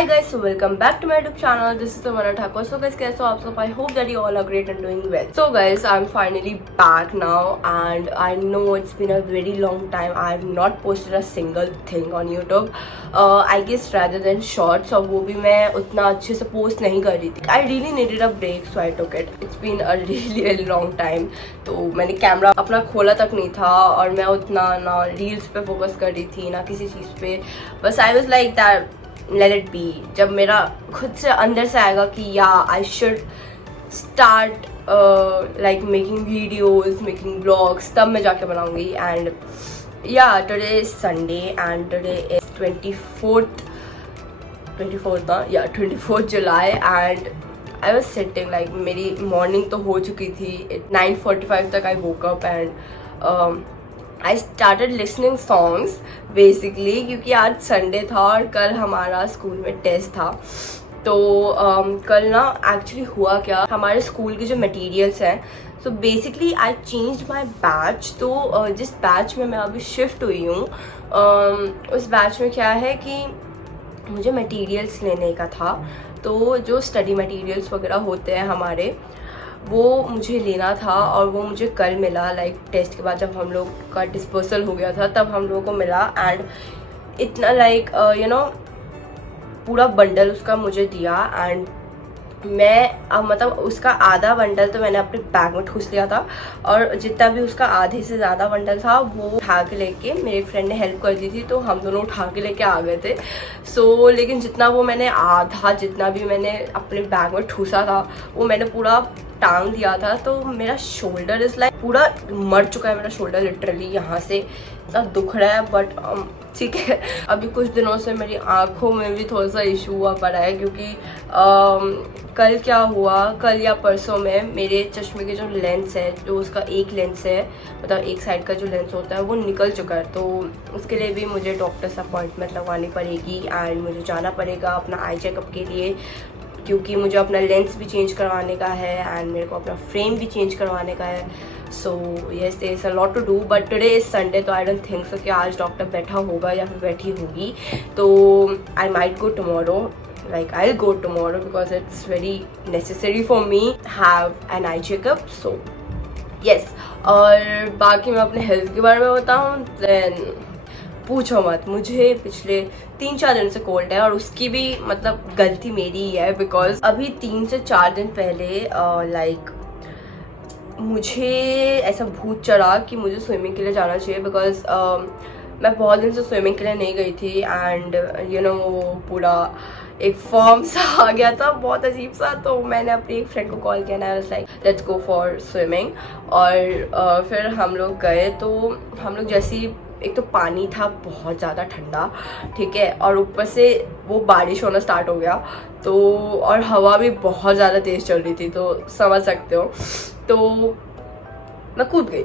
Hi guys, so welcome back to my YouTube channel. This is Tamanna Thakur. So guys, कैसे हो आप सब? I hope that you all are great and doing well. So guys, I'm finally back now and I know it's been a very long time. I have not posted a single thing on YouTube. I guess rather than shorts, और वो भी मैं उतना अच्छे से post नहीं कर रही थी. I really needed a break, so I took it. It's been a really long time. तो मैंने कैमरा अपना खोला तक नहीं था और मैं उतना ना रील्स पे फोकस कर रही थी ना किसी चीज़ पे. बस I was like that. Let it be. जब मेरा खुद से अंदर से आएगा कि या I should start like making videos making blogs, तब मैं जाके बनाऊंगी. एंड या today is Sunday and today is 24th July and I was sitting like मेरी मॉर्निंग तो हो चुकी थी. 9:45 तक I woke up and I started listening songs basically क्योंकि आज संडे था और कल हमारा स्कूल में टेस्ट था. तो कल ना एक्चुअली हुआ क्या, हमारे स्कूल के जो मटेरियल्स हैं, so basically I change my batch. तो जिस बैच में मैं अभी शिफ्ट हुई हूँ उस बैच में क्या है कि मुझे मटेरियल्स लेने का था. तो जो स्टडी मटेरियल्स वगैरह होते हैं हमारे, वो मुझे लेना था और वो मुझे कल मिला. लाइक टेस्ट के बाद जब हम लोग का डिस्पर्सल हो गया था तब हम लोगों को मिला. एंड इतना लाइक यू नो पूरा बंडल उसका मुझे दिया. एंड मैं मतलब उसका आधा बंडल तो मैंने अपने बैग में ठूस लिया था और जितना भी उसका आधे से ज़्यादा बंडल था वो उठा के लेके, मेरे फ्रेंड ने हेल्प कर दी थी तो हम दोनों उठा के लेके आ गए थे. सो लेकिन जितना वो मैंने आधा जितना भी मैंने अपने बैग में ठूसा था वो मैंने पूरा टांग दिया था. तो मेरा शोल्डर इज़ लाइक पूरा मर चुका है. मेरा शोल्डर लिटरली यहाँ से इतना दुख रहा है. बट ठीक है, अभी कुछ दिनों से मेरी आँखों में भी थोड़ा सा इशू हुआ पड़ा है क्योंकि कल क्या हुआ, कल या परसों में मेरे चश्मे के जो लेंस है, जो उसका एक लेंस है मतलब एक साइड का जो लेंस होता है वो निकल चुका है. तो उसके लिए भी मुझे डॉक्टर से अपॉइंटमेंट लगवानी पड़ेगी एंड मुझे जाना पड़ेगा अपना आई चेकअप के लिए क्योंकि मुझे अपना लेंस भी चेंज करवाने का है एंड मेरे को अपना फ्रेम भी चेंज करवाने का है. So yes, there is a lot to do. But today is Sunday तो आई डोंट थिंक सो कि आज डॉक्टर बैठा होगा या फिर बैठी होगी. तो I might go tomorrow, like I'll go tomorrow because it's very necessary for me have an eye checkup. So yes. और बाकी मैं अपने हेल्थ के बारे में बताऊँ, then पूछो मत, मुझे पिछले 3-4 दिन से कोल्ड है और उसकी भी मतलब गलती मेरी ही है बिकॉज अभी 3 से 4 दिन पहले लाइक मुझे ऐसा भूत चढ़ा कि मुझे स्विमिंग के लिए जाना चाहिए बिकॉज मैं बहुत दिन से स्विमिंग के लिए नहीं गई थी. एंड यू नो पूरा एक फॉर्म सा आ गया था बहुत अजीब सा. तो मैंने अपनी एक फ्रेंड को कॉल किया ना, like let's go for swimming. और फिर हम लोग गए. तो हम लोग जैसे ही, एक तो पानी था बहुत ज़्यादा ठंडा, ठीक है, और ऊपर से वो बारिश होना स्टार्ट हो गया. तो और हवा भी बहुत ज़्यादा तेज़ चल रही थी, तो समझ सकते हो. तो मैं कूद गई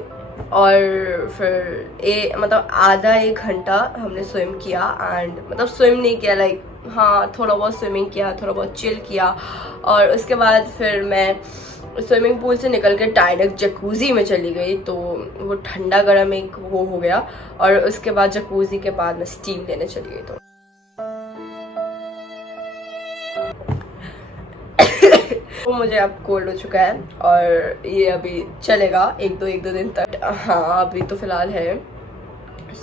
और फिर मतलब आधा 1 घंटा हमने स्विम किया. एंड मतलब स्विम नहीं किया, लाइक हाँ थोड़ा बहुत स्विमिंग किया, थोड़ा बहुत चिल किया. और उसके बाद फिर मैं स्विमिंग पूल से निकल के डायरेक्ट जकूज़ी में चली गई. तो वो ठंडा गर्म एक वो हो गया और उसके बाद जकूज़ी के बाद मैं स्टीम लेने चली गई. तो वो मुझे अब कोल्ड हो चुका है और ये अभी चलेगा एक दो दिन तक. हाँ अभी तो फिलहाल है.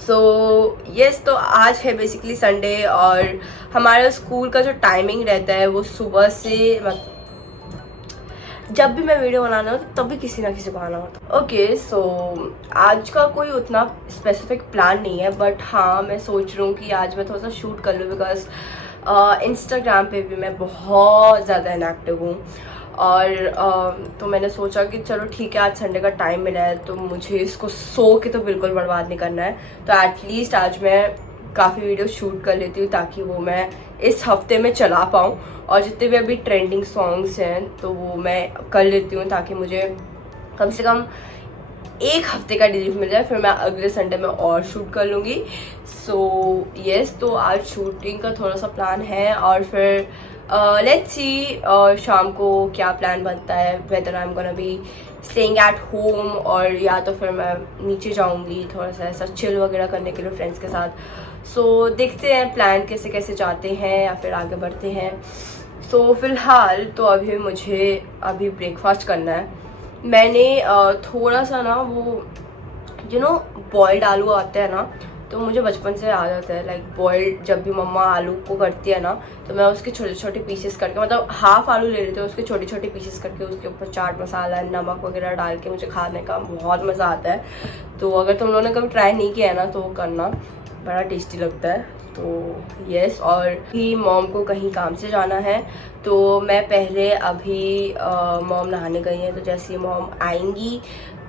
सो येस, तो आज है बेसिकली संडे और हमारा स्कूल का जो टाइमिंग रहता है वो सुबह से, जब भी मैं वीडियो बनाना हो तब भी किसी ना किसी को आना होता है. ओके, सो आज का कोई उतना स्पेसिफिक प्लान नहीं है बट हाँ मैं सोच रही हूँ कि आज मैं थोड़ा सा शूट कर लूँ बिकॉज इंस्टाग्राम पे भी मैं बहुत ज़्यादा इनएक्टिव हूँ. और तो मैंने सोचा कि चलो ठीक है, आज संडे का टाइम मिला है तो मुझे इसको सो के तो बिल्कुल बर्बाद नहीं करना है. तो एटलीस्ट आज मैं काफ़ी वीडियो शूट कर लेती हूँ ताकि वो मैं इस हफ्ते में चला पाऊँ. और जितने भी अभी ट्रेंडिंग सॉन्ग्स हैं तो वो मैं कर लेती हूँ ताकि मुझे कम से कम 1 हफ्ते का रिलीफ मिल जाए. फिर मैं अगले संडे में और शूट कर लूँगी. सो येस, तो आज शूटिंग का थोड़ा सा प्लान है और फिर लेट्स सी शाम को क्या प्लान बनता है. Whether I am gonna be staying at home और या तो फिर मैं नीचे जाऊँगी थोड़ा सा ऐसा चिल वगैरह करने के लिए फ्रेंड्स के साथ. सो देखते हैं प्लान कैसे कैसे जाते हैं या फिर आगे बढ़ते हैं। सो फिलहाल तो अभी मुझे ब्रेकफास्ट करना है। मैंने थोड़ा सा ना वो बॉइल्ड आलू आते हैं ना, तो मुझे बचपन से आ जाता है लाइक बॉइल्ड, जब भी मम्मा आलू को करती है ना तो मैं उसके छोटे छोटे पीसेस करके, मतलब हाफ आलू ले लेते हैं, उसके छोटे छोटे पीसेस करके उसके ऊपर चाट मसाला नमक वगैरह डाल के मुझे खाने का बहुत मज़ा आता है। तो अगर तुम लोगों ने कभी ट्राई नहीं किया है ना तो वो करना, बड़ा टेस्टी लगता है। तो यस, और भी मॉम को कहीं काम से जाना है तो मैं पहले अभी मॉम नहाने गई है, तो जैसे ही मॉम आएंगी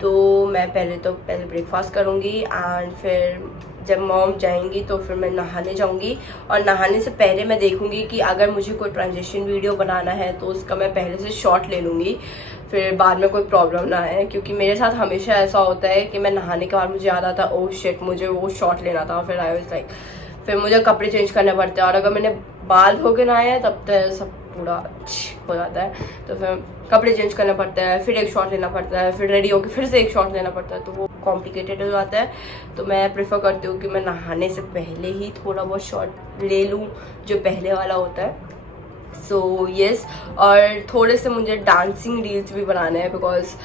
तो मैं पहले ब्रेकफास्ट करूँगी एंड फिर जब मॉम जाएंगी तो फिर मैं नहाने जाऊँगी। और नहाने से पहले मैं देखूँगी कि अगर मुझे कोई ट्रांजिशन वीडियो बनाना है तो उसका मैं पहले से शॉट ले लूँगी, फिर बाद में कोई प्रॉब्लम ना आए। क्योंकि मेरे साथ हमेशा ऐसा होता है कि मैं नहाने के बाद मुझे याद आता है ओह शिट मुझे वो शॉट लेना था, फिर आई वाज लाइक फिर मुझे कपड़े चेंज करने पड़ते हैं। और अगर मैंने बाल धो के नहाए हैं तब तक सब पूरा हो जाता है, तो फिर कपड़े चेंज करना पड़ता है, फिर एक शॉट लेना पड़ता है, फिर रेडी होकर फिर से एक शॉट लेना पड़ता है, तो वो कॉम्प्लिकेटेड हो जाता है। तो मैं प्रेफर करती हूँ कि मैं नहाने से पहले ही थोड़ा बहुत शॉट ले लूँ जो पहले वाला होता है। सो यस, और थोड़े से मुझे डांसिंग रील्स भी बनाने हैं बिकॉज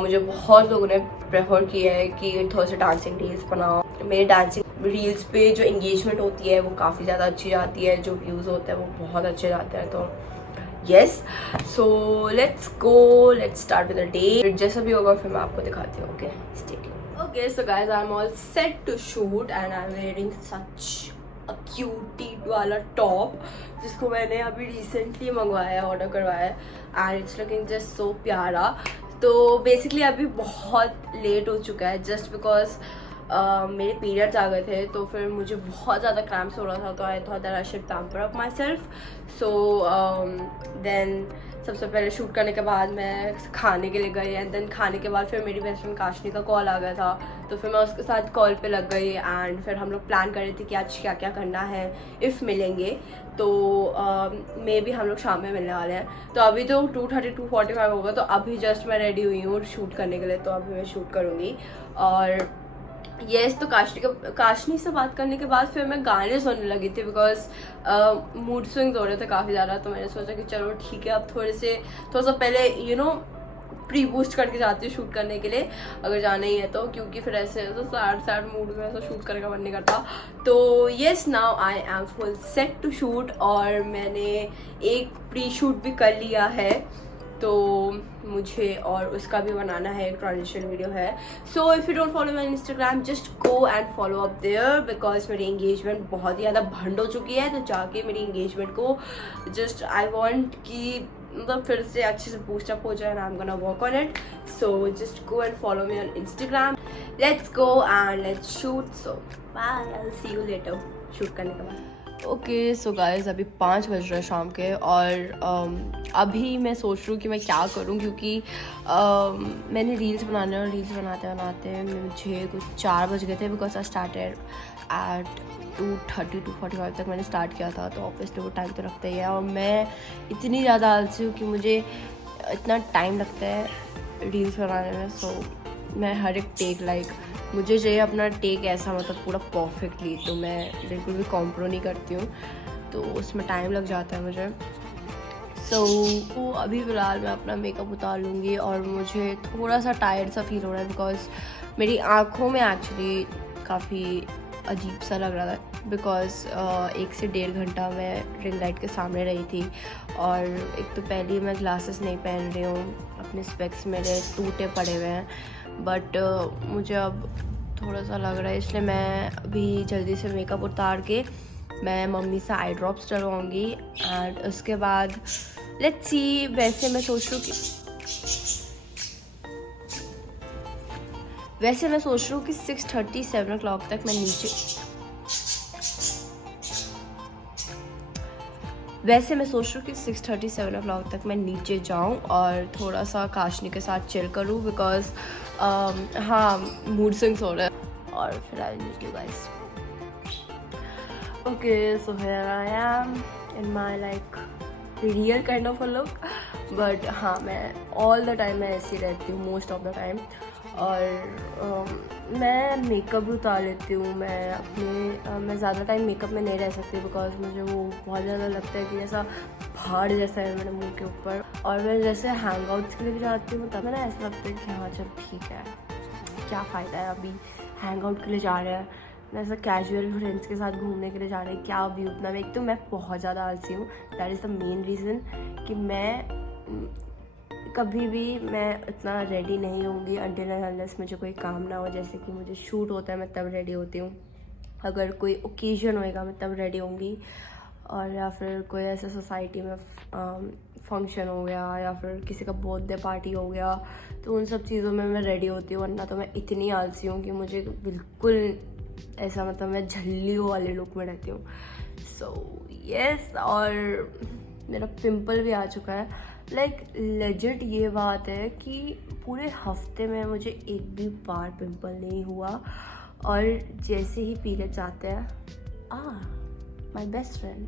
मुझे बहुत लोगों ने प्रेफर किया है कि थोड़े से डांसिंग रील्स बनाओ। मेरे डांसिंग रील्स पे जो एंगेजमेंट होती है वो काफ़ी ज़्यादा अच्छी जाती है, जो व्यूज़ होते हैं वो बहुत अच्छे जाते हैं। तो yes, so let's start with the day. जैसा भी होगा फिर मैं आपको दिखाती हूँ। Okay stay tuned. Okay so guys I am all set to shoot and I am wearing such a cutie वाला टॉप जिसको मैंने अभी रिसेंटली मंगवाया है, ऑर्डर करवाया है and it's looking just so प्यारा। तो बेसिकली अभी बहुत लेट हो चुका है जस्ट बिकॉज मेरे पीरियड्स आ गए थे, तो फिर मुझे बहुत ज़्यादा क्रैम्प्स हो रहा था, तो I thought that I should pamper up my self. So then सबसे पहले शूट करने के बाद मैं खाने के लिए गई एंड देन खाने के बाद फिर मेरी बेस्ट फ्रेंड काशनी का कॉल आ गया था, तो फिर मैं उसके साथ कॉल पे लग गई एंड फिर हम लोग प्लान कर रहे थे कि आज क्या क्या करना है इफ़ मिलेंगे। तो मे भी हम लोग शाम में मिलने वाले हैं। तो अभी तो 2:30 2:45 होगा, तो अभी जस्ट मैं रेडी हुई हूँ शूट करने के लिए, तो अभी मैं शूट करूँगी। और यस, तो काशनी से बात करने के बाद फिर मैं गाने सुनने लगी थी बिकॉज मूड स्विंग्स हो रहे थे काफ़ी ज़्यादा। तो मैंने सोचा कि चलो ठीक है अब थोड़ा सा पहले प्री बूस्ट करके जाती हूँ शूट करने के लिए अगर जाना ही है तो, क्योंकि फिर ऐसे तो सैड मूड में ऐसा शूट करने का मन नहीं करता। तो yes, now I am full set to shoot और मैंने एक प्री शूट भी कर लिया है, तो मुझे और उसका भी बनाना है, एक ट्रांजिशन वीडियो है। So if you don't follow my Instagram just go and follow up there because मेरी एंगेजमेंट बहुत ही ज़्यादा भंड हो चुकी है। तो जाके मेरी एंगेजमेंट को जस्ट आई वॉन्ट कि मतलब फिर से अच्छे से बूस्ट अप हो जाए and I am gonna work on it. So just go and follow me on Instagram. Let's go and let's shoot. So bye, I will see you later shoot करने के बाद। ओके सो गाइज अभी 5 बज रहे हैं शाम के और अभी मैं सोच रही हूँ कि मैं क्या करूँ, क्योंकि मैंने रील्स बनाने और रील्स बनाते बनाते मुझे कुछ 4 बज गए थे बिकॉज आई स्टार्टेड एट 2:30 2:45 तक मैंने स्टार्ट किया था। तो ऑब्वियसली वो टाइम तो लगता ही है और मैं इतनी ज़्यादा आलसी हूँ कि मुझे इतना टाइम लगता है रील्स बनाने में। सो मैं हर एक टेक लाइक मुझे चाहिए अपना टेक ऐसा मतलब पूरा परफेक्टली, तो मैं बिल्कुल भी कॉम्प्रो नहीं करती हूँ, तो उसमें टाइम लग जाता है मुझे। सो अभी फ़िलहाल मैं अपना मेकअप उतार लूँगी और मुझे थोड़ा सा टायर्ड सा फील हो रहा है बिकॉज मेरी आँखों में एक्चुअली काफ़ी अजीब सा लग रहा था बिकॉज 1 से 1.5 घंटा मैं रिंग लाइट के सामने रही थी और एक तो पहले मैं ग्लासेस नहीं पहन रही हूँ, अपने स्पेक्स मेरे टूटे पड़े हुए हैं, बट मुझे अब थोड़ा सा लग रहा है, इसलिए मैं अभी जल्दी से मेकअप उतार के मैं मम्मी से आई ड्रॉप्स डलवाऊँगी एंड उसके बाद लेट्स सी। वैसे मैं सोच रही हूँ कि 6:30 7 o'clock तक मैं नीचे तक मैं नीचे जाऊँ और थोड़ा सा काशनी के साथ चिल करूँ बिकॉज हाँ मूड स्विंग्स हो रहा है और फिर I meet you guys. Okay so here I am in my like real kind of a look, but हाँ मैं ऑल द टाइम मैं ऐसी रहती हूँ मोस्ट ऑफ द टाइम। और मैं मेकअप भी उतार लेती हूँ। मैं ज़्यादा टाइम मेकअप में नहीं रह सकती बिकॉज मुझे वो बहुत ज़्यादा लगता है कि जैसा पहाड़ जैसा है मेरे मुंह के ऊपर। और मैं जैसे हैंग आउट्स के लिए भी जाती हूँ तब मैं ना ऐसा लगता है कि हाँ चल ठीक है, क्या फ़ायदा है अभी हैंग आउट के लिए जा रहे हैं, मैं ऐसा कैजुअल फ्रेंड्स के साथ घूमने के लिए जा रहे हैं, क्या अभी उतना में। एक तो मैं बहुत ज़्यादा आलसी हूँ, that is the main reason कि मैं कभी भी मैं इतना रेडी नहीं होंगी अनटिल एंड अनलेस मुझे कोई काम ना हो। जैसे कि मुझे शूट होता है मैं तब रेडी होती हूँ, अगर कोई ओकेजन होएगा मैं तब रेडी होंगी, और या फिर कोई ऐसा सोसाइटी में फंक्शन हो गया या फिर किसी का बर्थडे पार्टी हो गया तो उन सब चीज़ों में मैं रेडी होती हूँ। वरना तो मैं इतनी आलसी हूँ कि मुझे बिल्कुल ऐसा मतलब मैं झल्लियों वाले लुक में रहती हूँ। सो यस, और मेरा पिंपल भी आ चुका है। लाइक लेजिट ये बात है कि पूरे हफ्ते में मुझे एक भी बार पिंपल नहीं हुआ, और जैसे ही पीरियड्स आते हैं my best friend,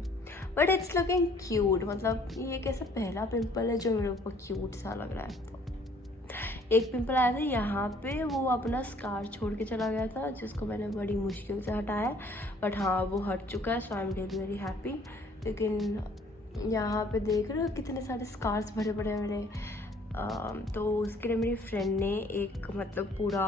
but it's looking cute. मतलब ये एक ऐसा पहला पिंपल है जो मेरे ऊपर क्यूट सा लग रहा है। तो एक पिंपल आया था यहाँ पे, वो अपना स्कार छोड़ के चला गया था जिसको मैंने बड़ी मुश्किल से हटाया, बट हाँ वो हट चुका है, so I am really very happy. लेकिन यहाँ पे देख रहे हो कितने सारे स्कार्स भरे पड़े हैं मेरे। तो उसके लिए मेरी फ्रेंड ने एक मतलब पूरा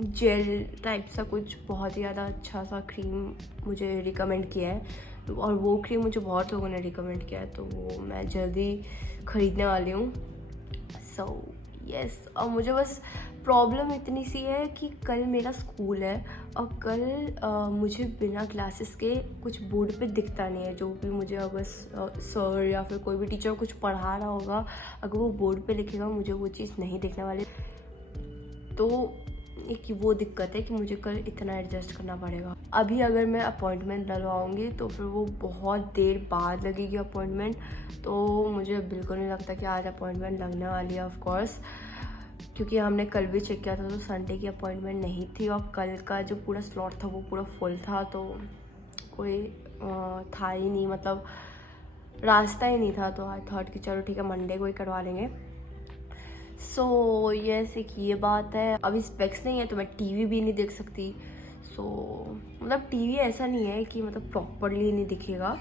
जेल टाइप सा कुछ बहुत ही ज़्यादा अच्छा सा क्रीम मुझे रिकमेंड किया है, और वो क्रीम मुझे बहुत लोगों ने रिकमेंड किया है, तो वो मैं जल्दी ख़रीदने वाली हूँ। सो यस, और मुझे बस प्रॉब्लम इतनी सी है कि कल मेरा स्कूल है और कल मुझे बिना ग्लासेस के कुछ बोर्ड पे दिखता नहीं है। जो भी मुझे अगर सर या फिर कोई भी टीचर कुछ पढ़ा रहा होगा, अगर वो बोर्ड पे लिखेगा मुझे वो चीज़ नहीं दिखने वाली। तो एक वो दिक्कत है कि मुझे कल इतना एडजस्ट करना पड़ेगा। अभी अगर मैं अपॉइंटमेंट डलवाऊँगी तो फिर वो बहुत देर बाद लगेगी अपॉइंटमेंट, तो मुझे बिल्कुल नहीं लगता कि आज अपॉइंटमेंट लगने वाली है। ऑफ कोर्स, क्योंकि हमने कल भी चेक किया था तो संडे की अपॉइंटमेंट नहीं थी, और कल का जो पूरा स्लॉट था वो पूरा फुल था, तो कोई था ही नहीं, मतलब रास्ता ही नहीं था। तो आई थॉट कि चलो ठीक है मंडे को ही करवा लेंगे। सो यस, एक ये बात है। अभी स्पेक्स नहीं है तो मैं टीवी भी नहीं देख सकती। सो मतलब टीवी ऐसा नहीं है कि मतलब प्रॉपरली नहीं दिखेगा,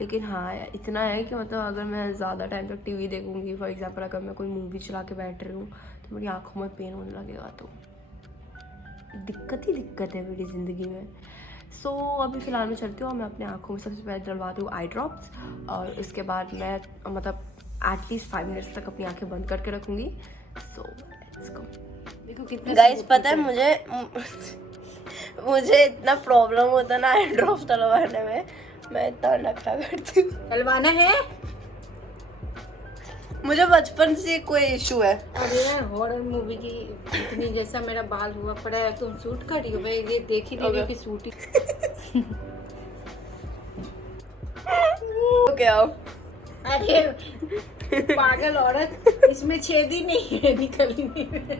लेकिन हाँ इतना है कि मतलब अगर मैं ज़्यादा टाइम तक टीवी देखूंगी, फॉर एग्जांपल अगर मैं कोई मूवी चला के बैठ रही हूँ तो मेरी आँखों में पेन होने लगेगा, तो दिक्कत ही दिक्कत है मेरी ज़िंदगी में। सो अभी फ़िलहाल मैं चलती हूँ और मैं अपने आँखों में सबसे पहले डलवाती हूँ आई ड्रॉप्स, और उसके बाद मैं मतलब एटलीस्ट 5 मिनट्स तक अपनी आँखें बंद करके रखूँगी। So let's go. देखो कितना गाइस, पता है मुझे इतना प्रॉब्लम होता है ना आई ड्रॉप्स डलवाने में, मैं इतना नखरा करती हूँ। डलवाना है मुझे बचपन से कोई इशू है। अरे हॉरर मूवी की इतनी जैसा मेरा बाल हुआ पड़ा है, तुम शूट कर रही हो भाई, ये देख ही नहीं रही कि शूटिंग। क्या अरे पागल औरत, इसमें छेद ही नहीं है, निकल ही नहीं है।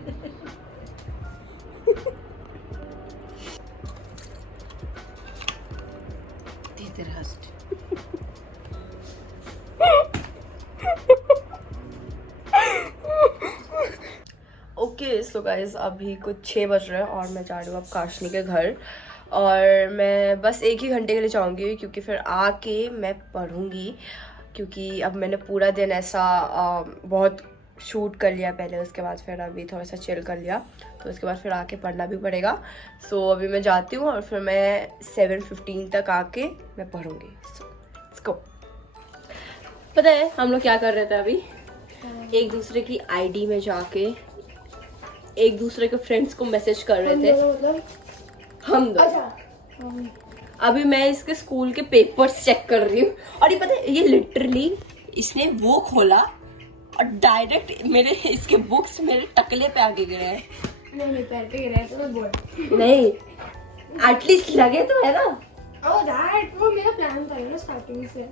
ओके सो गाइज अभी कुछ 6 बज रहे हैं और मैं जा रही हूँ अब काशनी के घर, और मैं बस 1 ही घंटे के लिए जाऊँगी क्योंकि फिर आके मैं पढ़ूँगी, क्योंकि अब मैंने पूरा दिन ऐसा बहुत शूट कर लिया पहले, उसके बाद फिर अभी थोड़ा सा चिल कर लिया, तो उसके बाद फिर आके पढ़ना भी पड़ेगा। सो अभी मैं जाती हूँ और फिर मैं 7:15 तक आके मैं पढ़ूँगी। So let's go. पता है हम लोग क्या कर रहे थे अभी? एक दूसरे की आईडी में जाके एक दूसरे के फ्रेंड्स को मैसेज कर रहे थे। हम दो। अभी मैं इसके स्कूल के पेपर्स चेक कर रही हूँ, और ये पता है ये लिटरली इसने वो खोला और डायरेक्ट मेरे इसके बुक्स मेरे टकले पे आके गए हैं। नहीं पैर पे गिरा है तो मैं बोल नहीं, एटलीस्ट लगे तो है ना। ओह दैट वो मेरा प्लान था ना स्टार्टिंग से।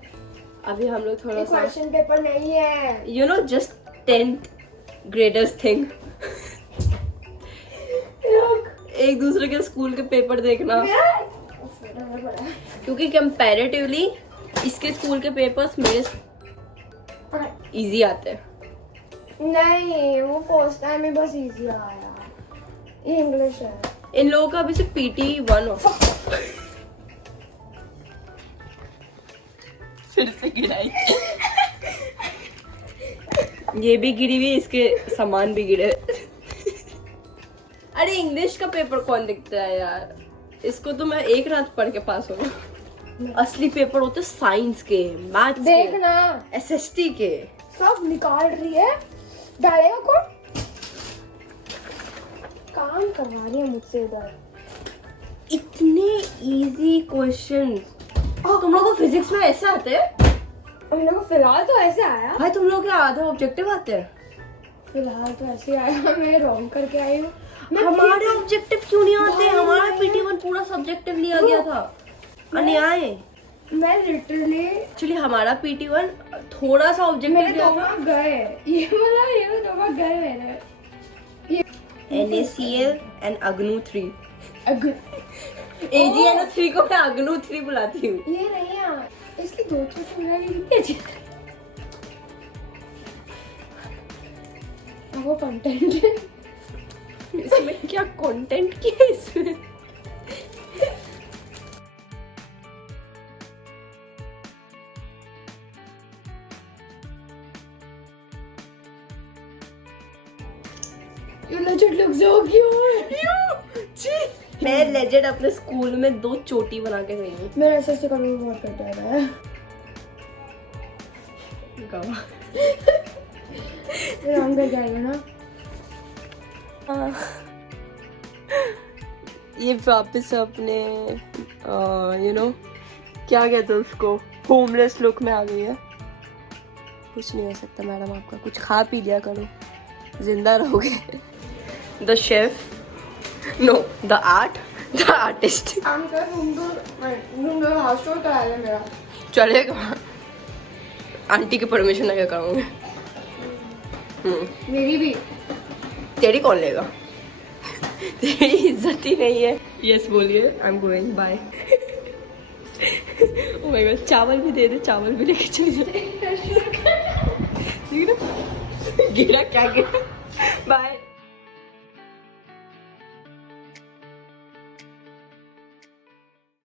अभी हम लोग थोड़ा सा क्वेश्चन पेपर नहीं है, you know just 10th graders thing. एक दूसरे के स्कूल के पेपर देखना, क्योंकि कंपैरेटिवली इसके स्कूल के पेपर्स मेरे इजी आते हैं। नहीं वो फर्स्ट टाइम में बस इजी आया। ये इंग्लिश है। इन लोगों का अभी से PT1 हो। फिर से गिराई। ये भी गिरी हुई, इसके सामान भी गिरे। अरे इंग्लिश का पेपर कौन लिखता है यार, इसको तो मैं एक रात पढ़ के पास हो गई। असली पेपर होते साइंस के, मैथ्स के, देखना SST के। सब निकाल रही है, डालेगा कौन? काम करवा रही है मुझसे इधर। इतने इजी क्वेश्चन तुम लोगों को फिजिक्स में ऐसे आते हैं? हम लोग को फिलहाल तो ऐसे आया। भाई तुम लोग के आधे ऑब्जेक्टिव आते हैं। फिलहाल तो ऐसे आया, मैं रॉन्ग करके आई हूँ। हमारे ऑब्जेक्टिव क्यों नहीं आते? हमारा PT1 पूरा सब्जेक्टिव लिया गया था। अन्याय। मैं लिटरली एक्चुअली हमारा PT1 थोड़ा सा ऑब्जेक्टिव मेरे लिया दो था। मार्क गए, ये बोला ये दो मार्क गए मेरे। NaCl and Agnu 3। अगर AgNO3 को मैं Agnu 3 बुलाती हूँ। ये नहीं है, इसकी दो छोटी मिला ली। वो कंटेंट है। इसमें क्या कंटेंट किया है इसमें? You legit look so cute. मैं लेजेंड अपने स्कूल में 2 चोटी बना के गई हूँ। मेरा SST का भी बहुत करता है। रंग कर जाएगा ना। ये वापस अपने क्या कहते हैं उसको, होमलेस लुक में आ गई है। कुछ नहीं हो सकता मैडम, आपका कुछ खा पी लिया करो, जिंदा रहोगे। The chef, know the artist. काम कर, रूम दो हाउस टूर करा ले मेरा। चलेगा, आंटी की परमिशन लगे कराऊंगे। मेरी भी। तेरी कौन लेगा? तेरी इज्जत ही नहीं है। यस बोलिए, I am going, bye. Oh my god, चावल भी दे दे, चावल भी लेके चली जाए। गिरा क्या गिरा? बाय।